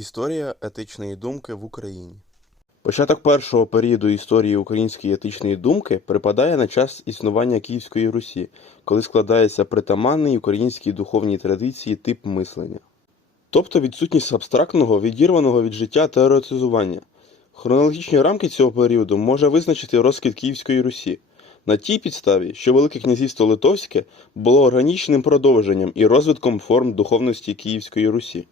Історія етичної думки в Україні. Початок першого періоду історії української етичної думки припадає на час існування Київської Русі, коли складається притаманний українській духовній традиції тип мислення. Тобто відсутність абстрактного, відірваного від життя теоретизування. Хронологічні рамки цього періоду може визначити розквіт Київської Русі на тій підставі, що Велике князівство Литовське було органічним продовженням і розвитком форм духовності Київської Русі.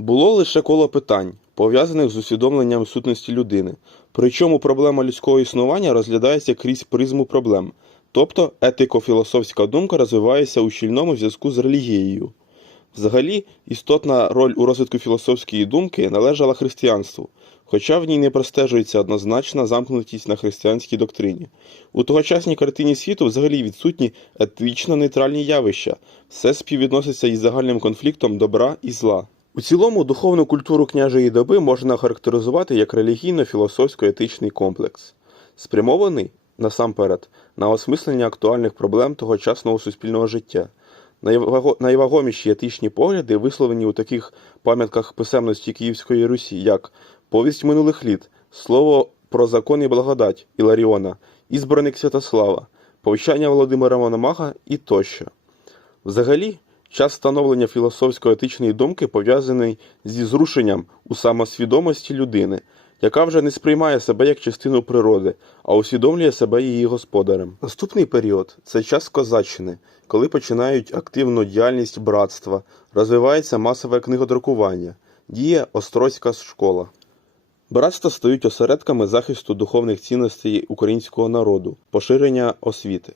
Було лише коло питань, пов'язаних з усвідомленням сутності людини, причому проблема людського існування розглядається крізь призму проблем, тобто етико-філософська думка розвивається у щільному зв'язку з релігією. Взагалі, істотна роль у розвитку філософської думки належала християнству, хоча в ній не простежується однозначна замкнутість на християнській доктрині. У тогочасній картині світу взагалі відсутні етично нейтральні явища, все співвідноситься із загальним конфліктом добра і зла. У цілому, духовну культуру княжої доби можна характеризувати як релігійно-філософсько-етичний комплекс, спрямований насамперед на осмислення актуальних проблем тогочасного суспільного життя. Найвагоміші етичні погляди висловлені у таких пам'ятках писемності Київської Русі, як Повість минулих літ, Слово про закон і благодать Іларіона, Ізбраник Святослава, Повчання Володимира Мономаха і тощо. Взагалі, час становлення філософсько-етичної думки пов'язаний зі зрушенням у самосвідомості людини, яка вже не сприймає себе як частину природи, а усвідомлює себе її господарем. Наступний період це час козаччини, коли починають активну діяльність братства, розвивається масове книгодрукування, діє Острозька школа. Братства стають осередками захисту духовних цінностей українського народу, поширення освіти.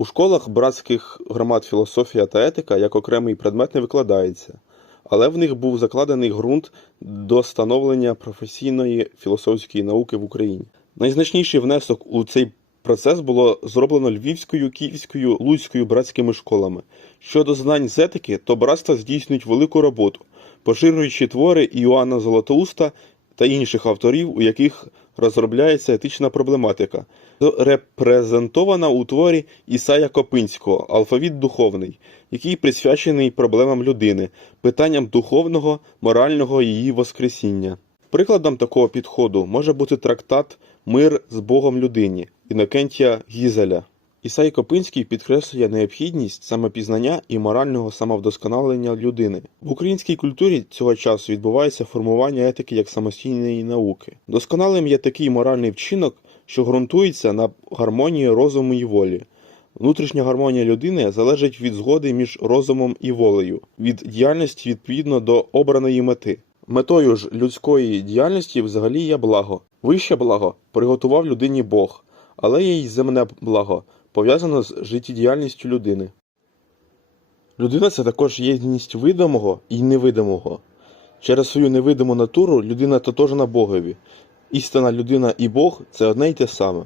У школах братських громад філософія та етика як окремий предмет не викладається, але в них був закладений ґрунт до становлення професійної філософської науки в Україні. Найзначніший внесок у цей процес було зроблено Львівською, Київською, Луцькою братськими школами. Щодо знань з етики, то братства здійснюють велику роботу, поширюючи твори Іоанна Золотоуста та інших авторів, у яких розробляється етична проблематика, репрезентована у творі Ісая Копинського Алфавіт духовний, який присвячений проблемам людини, питанням духовного, морального її воскресіння. Прикладом такого підходу може бути трактат Мир з Богом людині Інокентія Гізеля. Ісай Копинський підкреслює необхідність самопізнання і морального самовдосконалення людини. В українській культурі цього часу відбувається формування етики як самостійної науки. Досконалим є такий моральний вчинок, що ґрунтується на гармонії розуму і волі. Внутрішня гармонія людини залежить від згоди між розумом і волею, від діяльності відповідно до обраної мети. Метою ж людської діяльності взагалі є благо. Вище благо приготував людині Бог, але є й земне благо, пов'язане з життєдіяльністю людини. Людина це також єдність видимого і невидимого. Через свою невидиму натуру людина тотожна Богові. Істина людина і Бог це одне й те саме.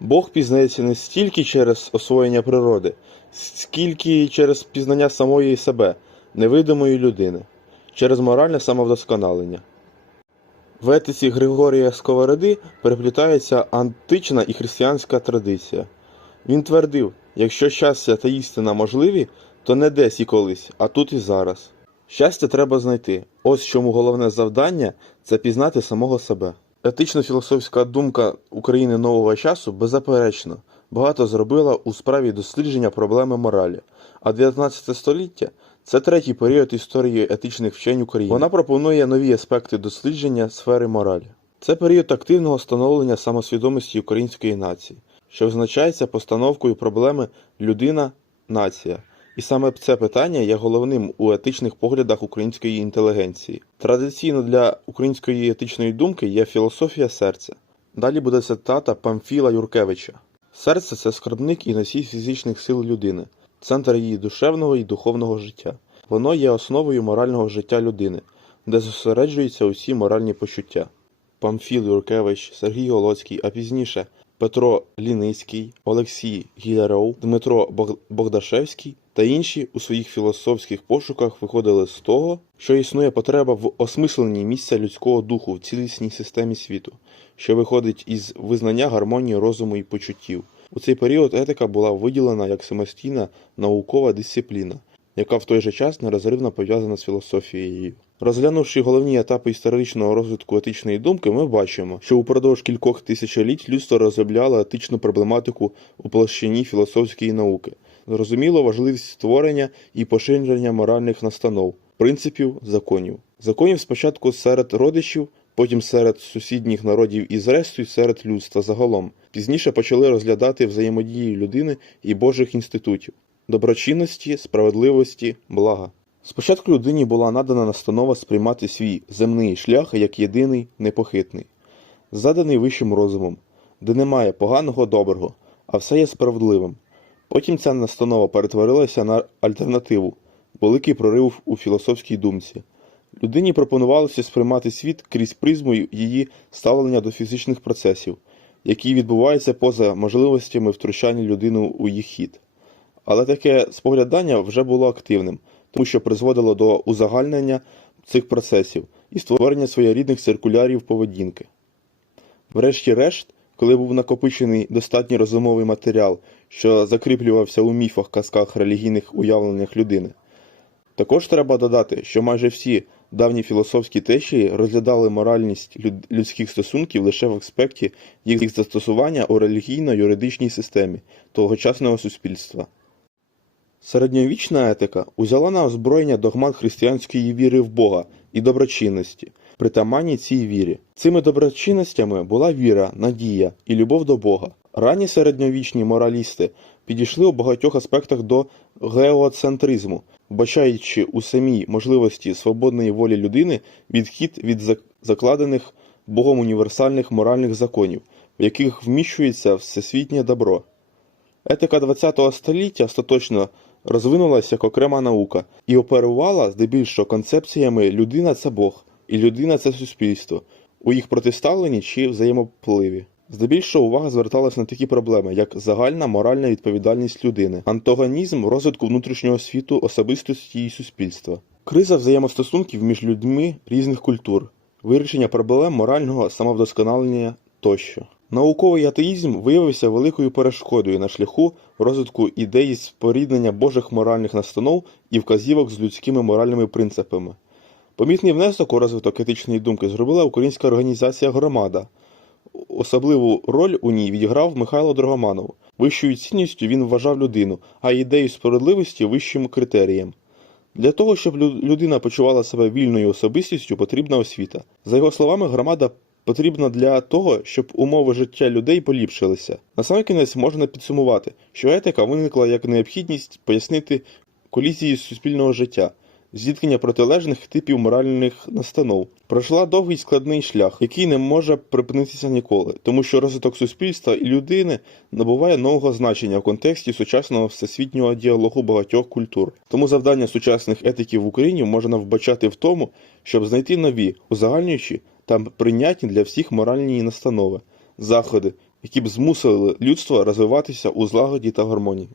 Бог пізнається не стільки через освоєння природи, скільки через пізнання самої себе, невидимої людини, через моральне самовдосконалення. В етиці Григорія Сковороди переплітається антична і християнська традиція. Він твердив, якщо щастя та істина можливі, то не десь і колись, а тут і зараз. Щастя треба знайти. Ось чому головне завдання це пізнати самого себе. Етично-філософська думка України нового часу беззаперечно багато зробила у справі дослідження проблеми моралі, а 19 століття це третій період історії етичних вчень України. Вона пропонує нові аспекти дослідження сфери моралі. Це період активного становлення самосвідомості української нації, що визначається постановкою проблеми людина-нація. І саме це питання є головним у етичних поглядах української інтелігенції. Традиційно для української етичної думки є філософія серця. Далі буде цитата Памфіла Юркевича. Серце це скарбник і носій фізичних сил людини, центр її душевного і духовного життя. Воно є основою морального життя людини, де зосереджуються усі моральні почуття. Памфіл Юркевич, Сергій Голоцький, а пізніше Петро Ліницький, Олексій Гіляров, Дмитро Бог- Богдашевський та інші у своїх філософських пошуках виходили з того, що існує потреба в осмисленні місця людського духу в цілісній системі світу, що виходить із визнання гармонії розуму і почуттів. У цей період етика була виділена як самостійна наукова дисципліна, яка в той же час нерозривно пов'язана з філософією. Розглянувши головні етапи історичного розвитку етичної думки, ми бачимо, що упродовж кількох тисячоліть людство розробляло етичну проблематику у площині філософської науки. Зрозуміло важливість створення і поширення моральних настанов, принципів, законів. Законів спочатку серед родичів, потім серед сусідніх народів і зрештою серед людства загалом. Пізніше почали розглядати взаємодії людини і Божих інститутів доброчинності, справедливості, блага. Спочатку людині була надана настанова сприймати свій земний шлях як єдиний, непохитний, заданий вищим розумом, де немає поганого доброго, а все є справедливим. Потім ця настанова перетворилася на альтернативу, великий прорив у філософській думці. Людині пропонувалося сприймати світ крізь призму її ставлення до фізичних процесів, які відбуваються поза можливостями втручання людини у їх хід. Але таке споглядання вже було активним, тому що призводило до узагальнення цих процесів і створення своєрідних циркулярів поведінки. Врешті-решт, коли був накопичений достатній розумовий матеріал, що закріплювався у міфах, казках, релігійних уявленнях людини, також треба додати, що майже всі давні філософські течії розглядали моральність люд- людських стосунків лише в аспекті їх застосування у релігійно-юридичній системі тогочасного суспільства. Середньовічна етика узяла на озброєння догмат християнської віри в Бога і доброчинності, притаманні цій вірі. Цими доброчинностями була віра, надія і любов до Бога. Ранні середньовічні моралісти підійшли у багатьох аспектах до геоцентризму, вбачаючи у самій можливості свободної волі людини відхід від закладених Богом універсальних моральних законів, в яких вміщується всесвітнє добро. Етика ХХ століття остаточно розвинулася як окрема наука і оперувала здебільшого концепціями людина це Бог і людина це суспільство у їх протиставленні чи взаємопливі. Здебільшого увага зверталася на такі проблеми, як загальна моральна відповідальність людини, антагонізм розвитку внутрішнього світу, особистості і суспільства, криза взаємостосунків між людьми різних культур, вирішення проблем морального самовдосконалення тощо. Науковий атеїзм виявився великою перешкодою на шляху розвитку ідеї споріднення Божих моральних настанов і вказівок з людськими моральними принципами. Помітний внесок у розвиток етичної думки зробила українська організація Громада. Особливу роль у ній відіграв Михайло Драгоманов. Вищою цінністю він вважав людину, а ідею справедливості вищим критерієм. Для того, щоб людина почувала себе вільною особистістю, потрібна освіта. За його словами, громада потрібна для того, щоб умови життя людей поліпшилися. На сам кінець можна підсумувати, що етика виникла як необхідність пояснити колізії суспільного життя, зіткнення протилежних типів моральних настанов. Пройшла довгий складний шлях, який не може припинитися ніколи, тому що розвиток суспільства і людини набуває нового значення в контексті сучасного всесвітнього діалогу багатьох культур. Тому завдання сучасних етиків в Україні можна вбачати в тому, щоб знайти нові, узагальнюючі та прийнятні для всіх моральні настанови, заходи, які б змусили людство розвиватися у злагоді та гармонії.